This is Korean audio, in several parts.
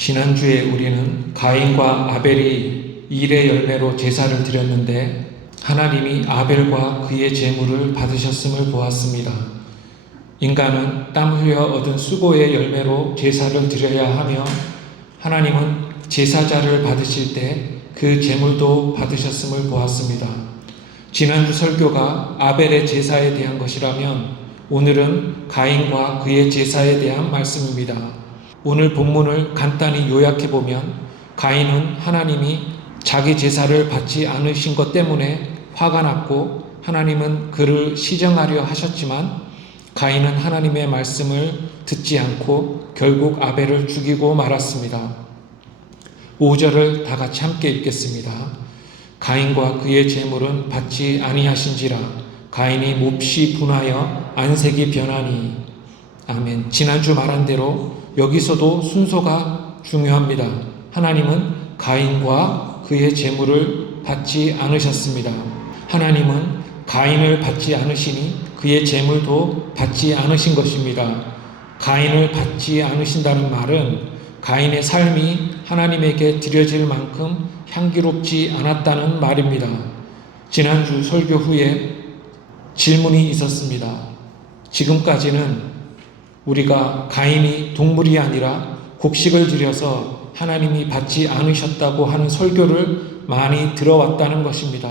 지난주에 우리는 가인과 아벨이 일의 열매로 제사를 드렸는데 하나님이 아벨과 그의 제물을 받으셨음을 보았습니다. 인간은 땀 흘려 얻은 수고의 열매로 제사를 드려야 하며 하나님은 제사자를 받으실 때 그 제물도 받으셨음을 보았습니다. 지난주 설교가 아벨의 제사에 대한 것이라면 오늘은 가인과 그의 제사에 대한 말씀입니다. 오늘 본문을 간단히 요약해보면 가인은 하나님이 자기 제사를 받지 않으신 것 때문에 화가 났고 하나님은 그를 시정하려 하셨지만 가인은 하나님의 말씀을 듣지 않고 결국 아벨을 죽이고 말았습니다. 5절을 다 같이 함께 읽겠습니다. 가인과 그의 제물은 받지 아니하신지라 가인이 몹시 분하여 안색이 변하니. 아멘. 지난주 말한 대로 여기서도 순서가 중요합니다. 하나님은 가인과 그의 제물을 받지 않으셨습니다. 하나님은 가인을 받지 않으시니 그의 제물도 받지 않으신 것입니다. 가인을 받지 않으신다는 말은 가인의 삶이 하나님에게 드려질 만큼 향기롭지 않았다는 말입니다. 지난주 설교 후에 질문이 있었습니다. 지금까지는 우리가 가인이 동물이 아니라 곡식을 드려서 하나님이 받지 않으셨다고 하는 설교를 많이 들어왔다는 것입니다.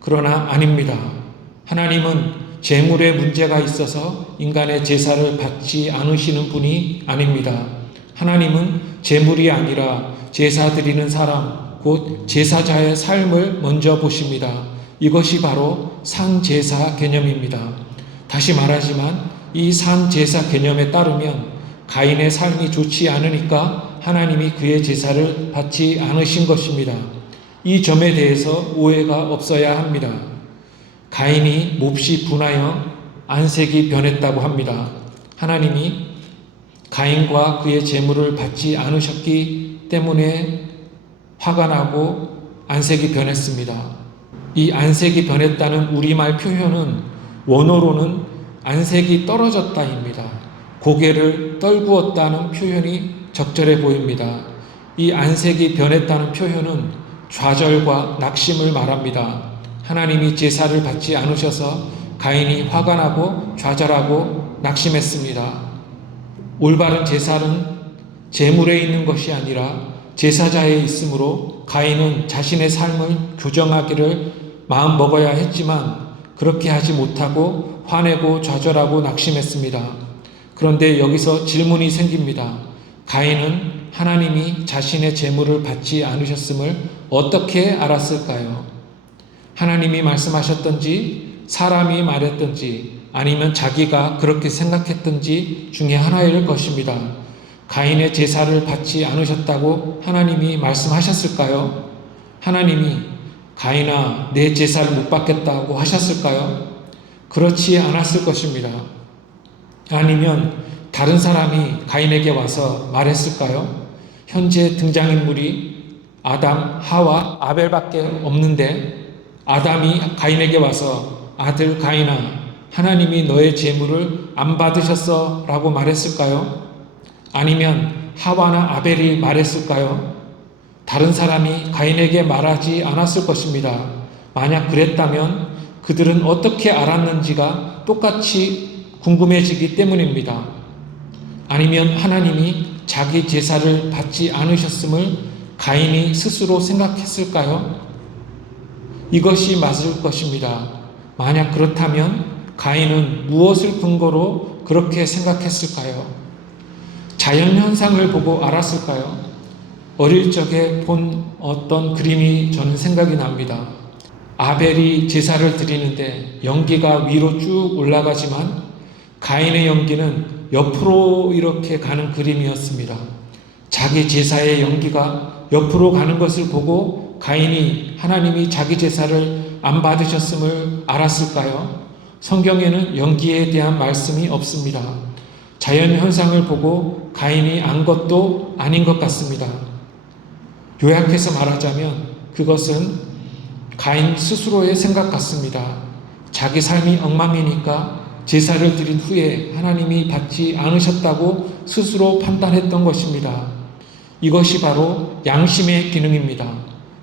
그러나 아닙니다. 하나님은 제물에 문제가 있어서 인간의 제사를 받지 않으시는 분이 아닙니다. 하나님은 제물이 아니라 제사 드리는 사람, 곧 제사자의 삶을 먼저 보십니다. 이것이 바로 산제사 개념입니다. 다시 말하지만 이 산제사 개념에 따르면 가인의 삶이 좋지 않으니까 하나님이 그의 제사를 받지 않으신 것입니다. 이 점에 대해서 오해가 없어야 합니다. 가인이 몹시 분하여 안색이 변했다고 합니다. 하나님이 가인과 그의 제물을 받지 않으셨기 때문에 화가 나고 안색이 변했습니다. 이 안색이 변했다는 우리말 표현은 원어로는 안색이 떨어졌다입니다. 고개를 떨구었다는 표현이 적절해 보입니다. 이 안색이 변했다는 표현은 좌절과 낙심을 말합니다. 하나님이 제사를 받지 않으셔서 가인이 화가 나고 좌절하고 낙심했습니다. 올바른 제사는 제물에 있는 것이 아니라 제사자에 있으므로 가인은 자신의 삶을 교정하기를 마음먹어야 했지만 그렇게 하지 못하고 화내고 좌절하고 낙심했습니다. 그런데 여기서 질문이 생깁니다. 가인은 하나님이 자신의 제물을 받지 않으셨음을 어떻게 알았을까요? 하나님이 말씀하셨던지 사람이 말했던지 아니면 자기가 그렇게 생각했던지 중에 하나일 것입니다. 가인의 제사를 받지 않으셨다고 하나님이 말씀하셨을까요? 하나님이 가인아 내 제사를 못 받겠다고 하셨을까요? 그렇지 않았을 것입니다. 아니면 다른 사람이 가인에게 와서 말했을까요? 현재 등장인물이 아담, 하와, 아벨밖에 없는데 아담이 가인에게 와서 아들 가인아 하나님이 너의 제물을 안 받으셨어 라고 말했을까요? 아니면 하와나 아벨이 말했을까요? 다른 사람이 가인에게 말하지 않았을 것입니다. 만약 그랬다면 그들은 어떻게 알았는지가 똑같이 궁금해지기 때문입니다. 아니면 하나님이 자기 제사를 받지 않으셨음을 가인이 스스로 생각했을까요? 이것이 맞을 것입니다. 만약 그렇다면 가인은 무엇을 근거로 그렇게 생각했을까요? 자연현상을 보고 알았을까요? 어릴 적에 본 어떤 그림이 저는 생각이 납니다. 아벨이 제사를 드리는데 연기가 위로 쭉 올라가지만 가인의 연기는 옆으로 이렇게 가는 그림이었습니다. 자기 제사의 연기가 옆으로 가는 것을 보고 가인이 하나님이 자기 제사를 안 받으셨음을 알았을까요? 성경에는 연기에 대한 말씀이 없습니다. 자연현상을 보고 가인이 안 것도 아닌 것 같습니다. 요약해서 말하자면 그것은 가인 스스로의 생각 같습니다. 자기 삶이 엉망이니까 제사를 드린 후에 하나님이 받지 않으셨다고 스스로 판단했던 것입니다. 이것이 바로 양심의 기능입니다.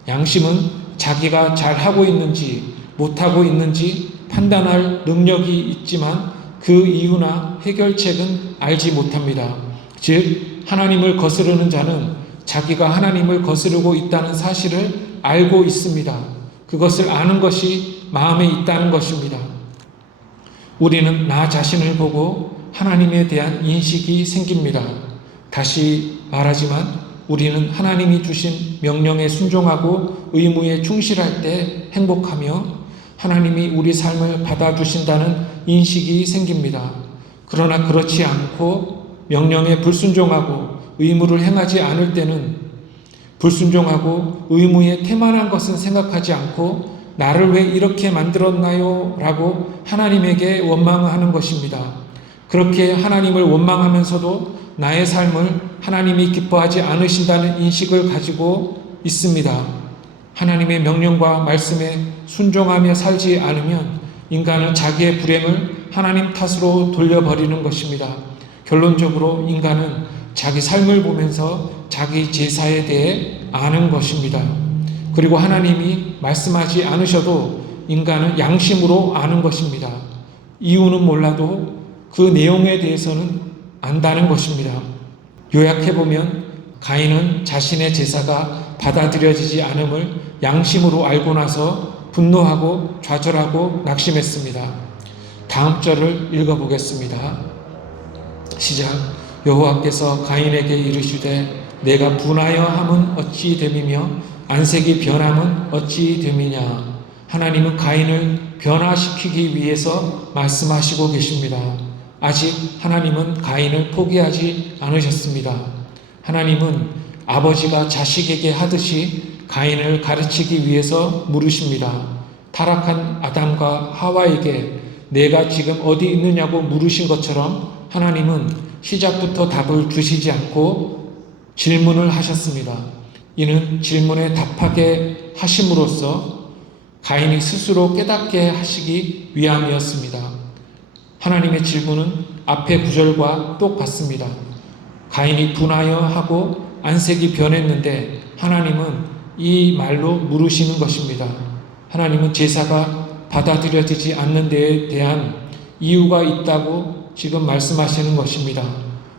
양심은 자기가 잘하고 있는지 못하고 있는지 판단할 능력이 있지만 그 이유나 해결책은 알지 못합니다. 즉 하나님을 거스르는 자는 자기가 하나님을 거스르고 있다는 사실을 알고 있습니다. 그것을 아는 것이 마음에 있다는 것입니다. 우리는 나 자신을 보고 하나님에 대한 인식이 생깁니다. 다시 말하지만 우리는 하나님이 주신 명령에 순종하고 의무에 충실할 때 행복하며 하나님이 우리 삶을 받아주신다는 인식이 생깁니다. 그러나 그렇지 않고 명령에 불순종하고 의무를 행하지 않을 때는 불순종하고 의무에 태만한 것은 생각하지 않고 나를 왜 이렇게 만들었나요? 라고 하나님에게 원망하는 것입니다. 그렇게 하나님을 원망하면서도 나의 삶을 하나님이 기뻐하지 않으신다는 인식을 가지고 있습니다. 하나님의 명령과 말씀에 순종하며 살지 않으면 인간은 자기의 불행을 하나님 탓으로 돌려버리는 것입니다. 결론적으로 인간은 자기 삶을 보면서 자기 제사에 대해 아는 것입니다. 그리고 하나님이 말씀하지 않으셔도 인간은 양심으로 아는 것입니다. 이유는 몰라도 그 내용에 대해서는 안다는 것입니다. 요약해보면 가인은 자신의 제사가 받아들여지지 않음을 양심으로 알고 나서 분노하고 좌절하고 낙심했습니다. 다음 절을 읽어보겠습니다. 시작. 여호와께서 가인에게 이르시되 내가 분하여 함은 어찌 됨이며 안색이 변함은 어찌 됨이냐. 하나님은 가인을 변화시키기 위해서 말씀하시고 계십니다. 아직 하나님은 가인을 포기하지 않으셨습니다. 하나님은 아버지가 자식에게 하듯이 가인을 가르치기 위해서 물으십니다. 타락한 아담과 하와에게 내가 지금 어디 있느냐고 물으신 것처럼 하나님은 시작부터 답을 주시지 않고 질문을 하셨습니다. 이는 질문에 답하게 하심으로써 가인이 스스로 깨닫게 하시기 위함이었습니다. 하나님의 질문은 앞의 구절과 똑같습니다. 가인이 분하여 하고 안색이 변했는데 하나님은 이 말로 물으시는 것입니다. 하나님은 제사가 받아들여지지 않는 데에 대한 이유가 있다고 지금 말씀하시는 것입니다.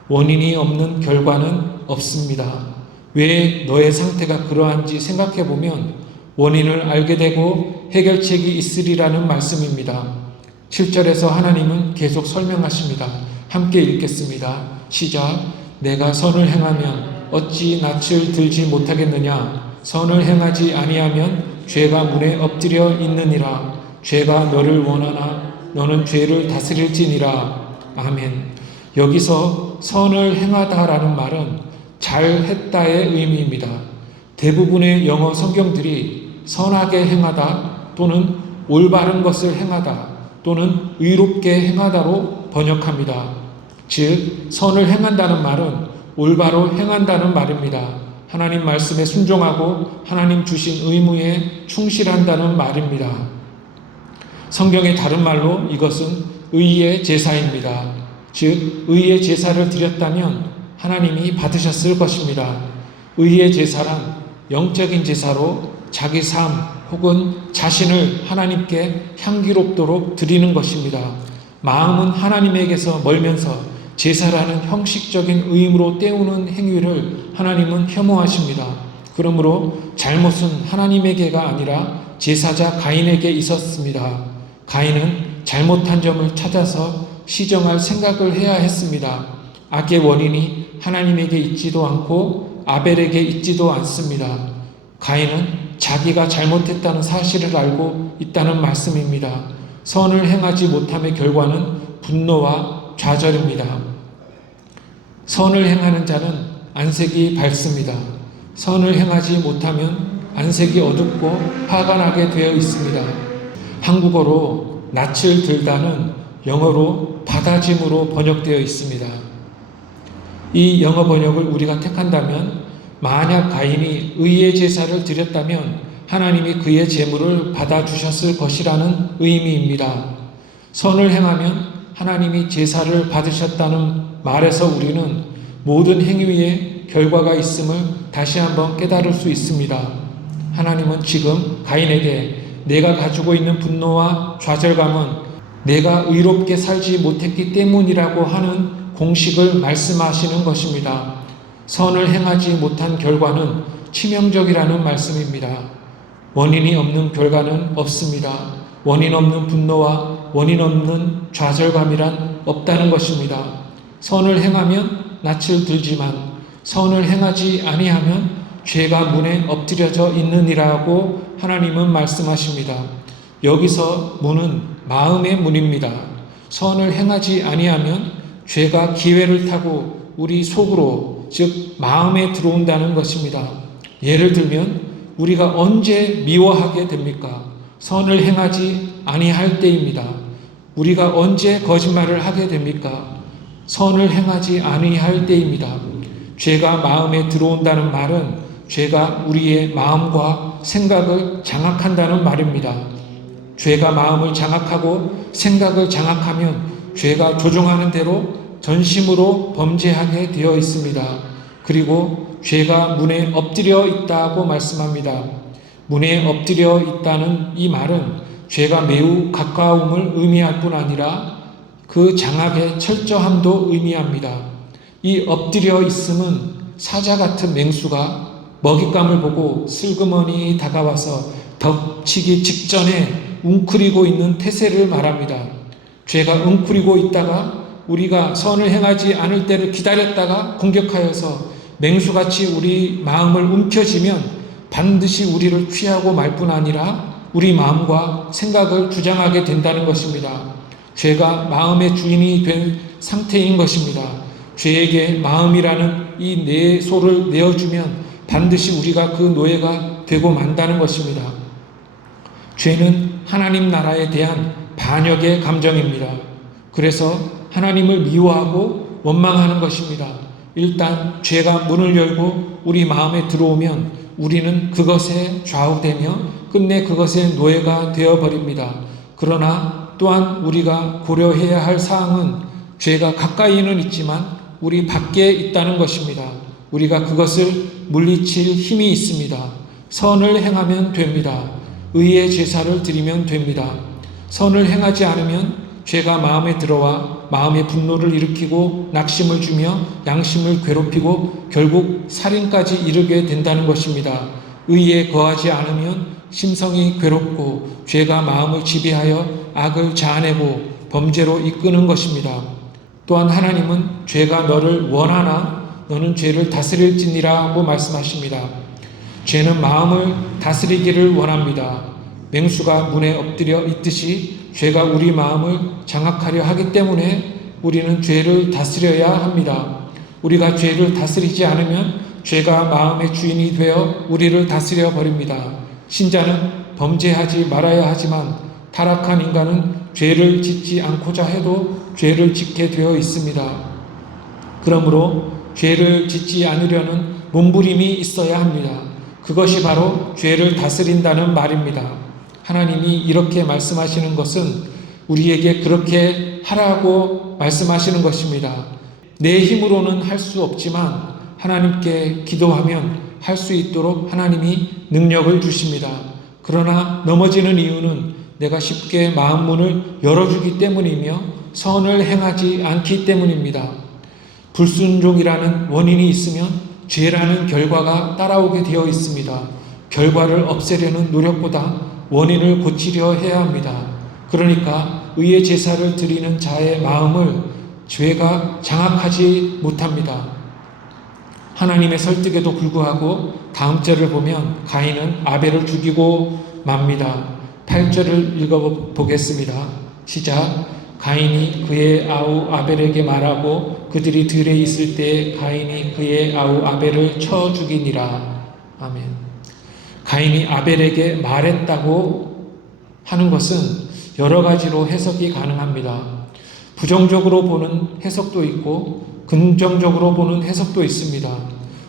원인이 없는 결과는 없습니다. 왜 너의 상태가 그러한지 생각해 보면 원인을 알게 되고 해결책이 있으리라는 말씀입니다. 7절에서 하나님은 계속 설명하십니다. 함께 읽겠습니다. 시작. 내가 선을 행하면 어찌 낯을 들지 못하겠느냐. 선을 행하지 아니하면 죄가 문에 엎드려 있느니라. 죄가 너를 원하나 너는 죄를 다스릴지니라. 아멘. 여기서 선을 행하다라는 말은 잘했다의 의미입니다. 대부분의 영어 성경들이 선하게 행하다 또는 올바른 것을 행하다 또는 의롭게 행하다로 번역합니다. 즉 선을 행한다는 말은 올바로 행한다는 말입니다. 하나님 말씀에 순종하고 하나님 주신 의무에 충실한다는 말입니다. 성경의 다른 말로 이것은 의의 제사입니다. 즉 의의 제사를 드렸다면 하나님이 받으셨을 것입니다. 의의 제사란 영적인 제사로 자기 삶 혹은 자신을 하나님께 향기롭도록 드리는 것입니다. 마음은 하나님에게서 멀면서 제사라는 형식적인 의무로 때우는 행위를 하나님은 혐오하십니다. 그러므로 잘못은 하나님에게가 아니라 제사자 가인에게 있었습니다. 가인은 잘못한 점을 찾아서 시정할 생각을 해야 했습니다. 악의 원인이 하나님에게 있지도 않고 아벨에게 있지도 않습니다. 가인은 자기가 잘못했다는 사실을 알고 있다는 말씀입니다. 선을 행하지 못함의 결과는 분노와 좌절입니다. 선을 행하는 자는 안색이 밝습니다. 선을 행하지 못하면 안색이 어둡고 화가 나게 되어 있습니다. 한국어로 낯을 들다는 영어로 받아짐으로 번역되어 있습니다. 이 영어 번역을 우리가 택한다면 만약 가인이 의의 제사를 드렸다면 하나님이 그의 제물을 받아주셨을 것이라는 의미입니다. 선을 행하면 하나님이 제사를 받으셨다는 말에서 우리는 모든 행위에 결과가 있음을 다시 한번 깨달을 수 있습니다. 하나님은 지금 가인에게 내가 가지고 있는 분노와 좌절감은 내가 의롭게 살지 못했기 때문이라고 하는 공식을 말씀하시는 것입니다. 선을 행하지 못한 결과는 치명적이라는 말씀입니다. 원인이 없는 결과는 없습니다. 원인 없는 분노와 원인 없는 좌절감이란 없다는 것입니다. 선을 행하면 낯을 들지만 선을 행하지 아니하면 죄가 문에 엎드려져 있느니라고 하나님은 말씀하십니다. 여기서 문은 마음의 문입니다. 선을 행하지 아니하면 죄가 기회를 타고 우리 속으로, 즉 마음에 들어온다는 것입니다. 예를 들면 우리가 언제 미워하게 됩니까? 선을 행하지 아니할 때입니다. 우리가 언제 거짓말을 하게 됩니까? 선을 행하지 아니할 때입니다. 죄가 마음에 들어온다는 말은 죄가 우리의 마음과 생각을 장악한다는 말입니다. 죄가 마음을 장악하고 생각을 장악하면 죄가 조종하는 대로 전심으로 범죄하게 되어 있습니다. 그리고 죄가 문에 엎드려 있다고 말씀합니다. 문에 엎드려 있다는 이 말은 죄가 매우 가까움을 의미할 뿐 아니라 그 장악의 철저함도 의미합니다. 이 엎드려 있음은 사자 같은 맹수가 먹잇감을 보고 슬그머니 다가와서 덮치기 직전에 웅크리고 있는 태세를 말합니다. 죄가 웅크리고 있다가 우리가 선을 행하지 않을 때를 기다렸다가 공격하여서 맹수같이 우리 마음을 움켜쥐면 반드시 우리를 취하고 말 뿐 아니라 우리 마음과 생각을 주장하게 된다는 것입니다. 죄가 마음의 주인이 된 상태인 것입니다. 죄에게 마음이라는 이 내소를 내어주면 반드시 우리가 그 노예가 되고 만다는 것입니다. 죄는 하나님 나라에 대한 반역의 감정입니다. 그래서 하나님을 미워하고 원망하는 것입니다. 일단 죄가 문을 열고 우리 마음에 들어오면 우리는 그것에 좌우되며 끝내 그것의 노예가 되어버립니다. 그러나 또한 우리가 고려해야 할 사항은 죄가 가까이는 있지만 우리 밖에 있다는 것입니다. 우리가 그것을 물리칠 힘이 있습니다. 선을 행하면 됩니다. 의의 제사를 드리면 됩니다. 선을 행하지 않으면 죄가 마음에 들어와 마음의 분노를 일으키고 낙심을 주며 양심을 괴롭히고 결국 살인까지 이르게 된다는 것입니다. 의에 거하지 않으면 심성이 괴롭고 죄가 마음을 지배하여 악을 자아내고 범죄로 이끄는 것입니다. 또한 하나님은 죄가 너를 원하나 너는 죄를 다스릴지니라고 말씀하십니다. 죄는 마음을 다스리기를 원합니다. 맹수가 문에 엎드려 있듯이 죄가 우리 마음을 장악하려 하기 때문에 우리는 죄를 다스려야 합니다. 우리가 죄를 다스리지 않으면 죄가 마음의 주인이 되어 우리를 다스려 버립니다. 신자는 범죄하지 말아야 하지만 타락한 인간은 죄를 짓지 않고자 해도 죄를 짓게 되어 있습니다. 그러므로 죄를 짓지 않으려는 몸부림이 있어야 합니다. 그것이 바로 죄를 다스린다는 말입니다. 하나님이 이렇게 말씀하시는 것은 우리에게 그렇게 하라고 말씀하시는 것입니다. 내 힘으로는 할 수 없지만 하나님께 기도하면 할 수 있도록 하나님이 능력을 주십니다. 그러나 넘어지는 이유는 내가 쉽게 마음 문을 열어주기 때문이며 선을 행하지 않기 때문입니다. 불순종이라는 원인이 있으면 죄라는 결과가 따라오게 되어 있습니다. 결과를 없애려는 노력보다 원인을 고치려 해야 합니다. 그러니까 의의 제사를 드리는 자의 마음을 죄가 장악하지 못합니다. 하나님의 설득에도 불구하고 다음 절을 보면 가인은 아벨을 죽이고 맙니다. 8절을 읽어보겠습니다. 시작. 가인이 그의 아우 아벨에게 말하고 그들이 들에 있을 때 가인이 그의 아우 아벨을 쳐 죽이니라. 아멘. 가인이 아벨에게 말했다고 하는 것은 여러 가지로 해석이 가능합니다. 부정적으로 보는 해석도 있고 긍정적으로 보는 해석도 있습니다.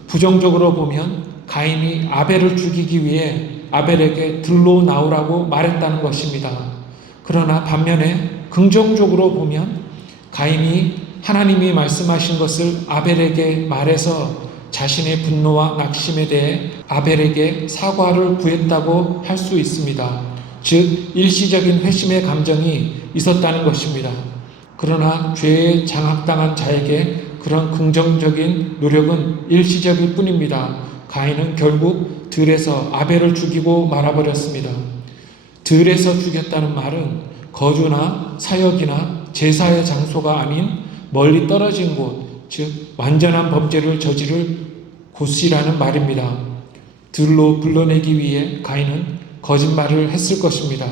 부정적으로 보면 가인이 아벨을 죽이기 위해 아벨에게 들로 나오라고 말했다는 것입니다. 그러나 반면에 긍정적으로 보면 가인이 하나님이 말씀하신 것을 아벨에게 말해서 자신의 분노와 낙심에 대해 아벨에게 사과를 구했다고 할 수 있습니다. 즉 일시적인 회심의 감정이 있었다는 것입니다. 그러나 죄에 장악당한 자에게 그런 긍정적인 노력은 일시적일 뿐입니다. 가인은 결국 들에서 아벨을 죽이고 말아버렸습니다. 들에서 죽였다는 말은 거주나 사역이나 제사의 장소가 아닌 멀리 떨어진 곳, 즉 완전한 범죄를 저지를 곳이라는 말입니다. 들로 불러내기 위해 가인은 거짓말을 했을 것입니다.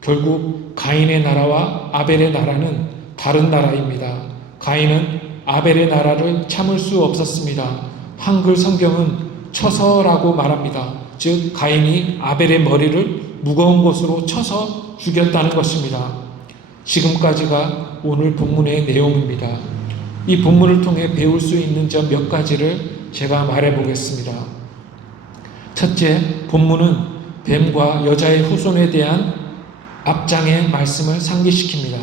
결국 가인의 나라와 아벨의 나라는 다른 나라입니다. 가인은 아벨의 나라를 참을 수 없었습니다. 한글 성경은 쳐서라고 말합니다. 즉 가인이 아벨의 머리를 무거운 곳으로 쳐서 죽였다는 것입니다. 지금까지가 오늘 본문의 내용입니다. 이 본문을 통해 배울 수 있는 점 몇 가지를 제가 말해 보겠습니다. 첫째, 본문은 뱀과 여자의 후손에 대한 앞장의 말씀을 상기시킵니다.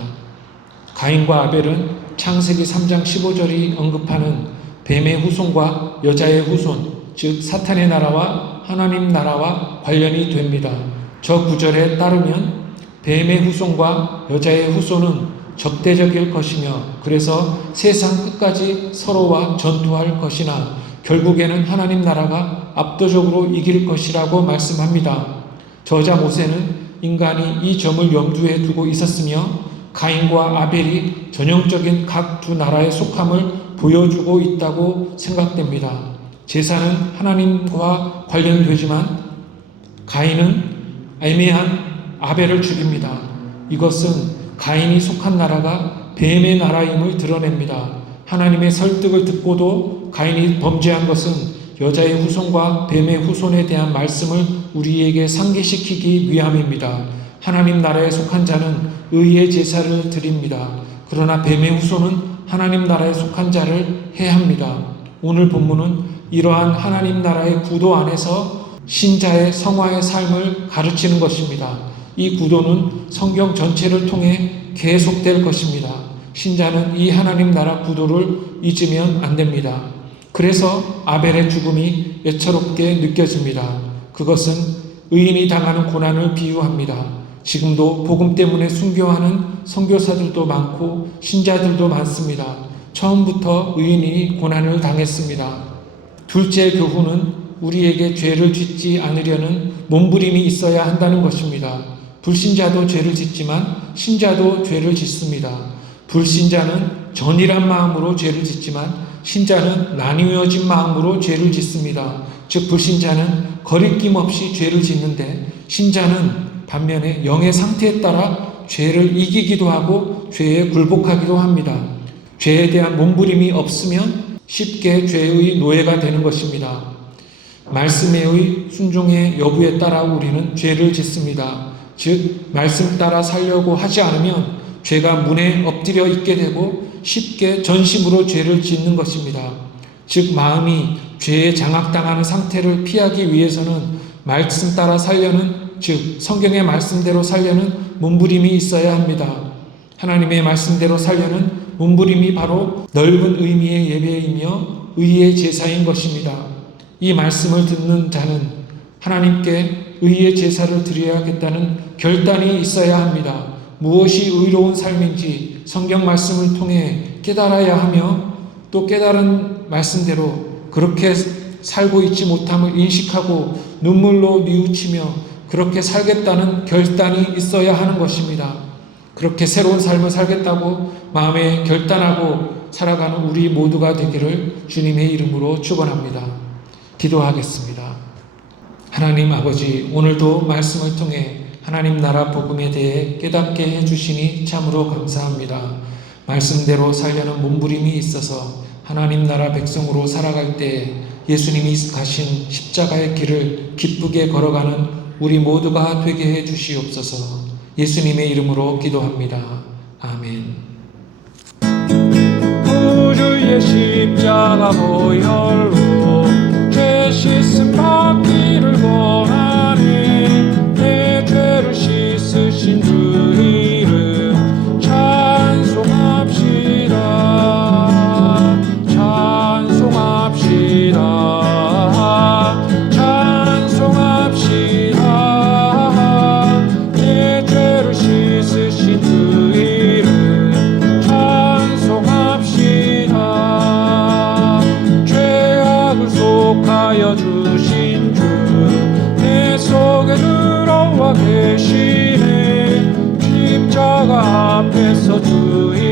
가인과 아벨은 창세기 3장 15절이 언급하는 뱀의 후손과 여자의 후손, 즉 사탄의 나라와 하나님 나라와 관련이 됩니다. 저 구절에 따르면 뱀의 후손과 여자의 후손은 적대적일 것이며 그래서 세상 끝까지 서로와 전투할 것이나 결국에는 하나님 나라가 압도적으로 이길 것이라고 말씀합니다. 저자 모세는 인간이 이 점을 염두에 두고 있었으며 가인과 아벨이 전형적인 각 두 나라의 속함을 보여주고 있다고 생각됩니다. 제사는 하나님과 관련되지만 가인은 애매한 아벨을 죽입니다. 이것은 가인이 속한 나라가 뱀의 나라임을 드러냅니다. 하나님의 설득을 듣고도 가인이 범죄한 것은 여자의 후손과 뱀의 후손에 대한 말씀을 우리에게 상기시키기 위함입니다. 하나님 나라에 속한 자는 의의 제사를 드립니다. 그러나 뱀의 후손은 하나님 나라에 속한 자를 해합니다. 오늘 본문은 이러한 하나님 나라의 구도 안에서 신자의 성화의 삶을 가르치는 것입니다. 이 구도는 성경 전체를 통해 계속될 것입니다. 신자는 이 하나님 나라 구도를 잊으면 안 됩니다. 그래서 아벨의 죽음이 애처롭게 느껴집니다. 그것은 의인이 당하는 고난을 비유합니다. 지금도 복음 때문에 순교하는 선교사들도 많고 신자들도 많습니다. 처음부터 의인이 고난을 당했습니다. 둘째 교훈은 우리에게 죄를 짓지 않으려는 몸부림이 있어야 한다는 것입니다. 불신자도 죄를 짓지만 신자도 죄를 짓습니다. 불신자는 전이란 마음으로 죄를 짓지만 신자는 나뉘어진 마음으로 죄를 짓습니다. 즉 불신자는 거리낌 없이 죄를 짓는데 신자는 반면에 영의 상태에 따라 죄를 이기기도 하고 죄에 굴복하기도 합니다. 죄에 대한 몸부림이 없으면 쉽게 죄의 노예가 되는 것입니다. 말씀의 순종의 여부에 따라 우리는 죄를 짓습니다. 즉 말씀 따라 살려고 하지 않으면 죄가 문에 엎드려 있게 되고 쉽게 전심으로 죄를 짓는 것입니다. 즉 마음이 죄에 장악당하는 상태를 피하기 위해서는 말씀 따라 살려는, 즉 성경의 말씀대로 살려는 몸부림이 있어야 합니다. 하나님의 말씀대로 살려는 몸부림이 바로 넓은 의미의 예배이며 의의 제사인 것입니다. 이 말씀을 듣는 자는 하나님께 의의 제사를 드려야겠다는 결단이 있어야 합니다. 무엇이 의로운 삶인지 성경 말씀을 통해 깨달아야 하며 또 깨달은 말씀대로 그렇게 살고 있지 못함을 인식하고 눈물로 뉘우치며 그렇게 살겠다는 결단이 있어야 하는 것입니다. 그렇게 새로운 삶을 살겠다고 마음에 결단하고 살아가는 우리 모두가 되기를 주님의 이름으로 축원합니다. 기도하겠습니다. 하나님 아버지, 오늘도 말씀을 통해 하나님 나라 복음에 대해 깨닫게 해주시니 참으로 감사합니다. 말씀대로 살려는 몸부림이 있어서 하나님 나라 백성으로 살아갈 때 예수님이 가신 십자가의 길을 기쁘게 걸어가는 우리 모두가 되게 해 주시옵소서. 예수님의 이름으로 기도합니다. 아멘. 구주의 십자가 보혈로 죄 씻음 받기를 원하네. 내 죄를 씻으신 주 이름 찬송합시다. 찬송합시다. 위하여 주신 주 내 속에 들어와 계시네. 십자가 앞에서 주의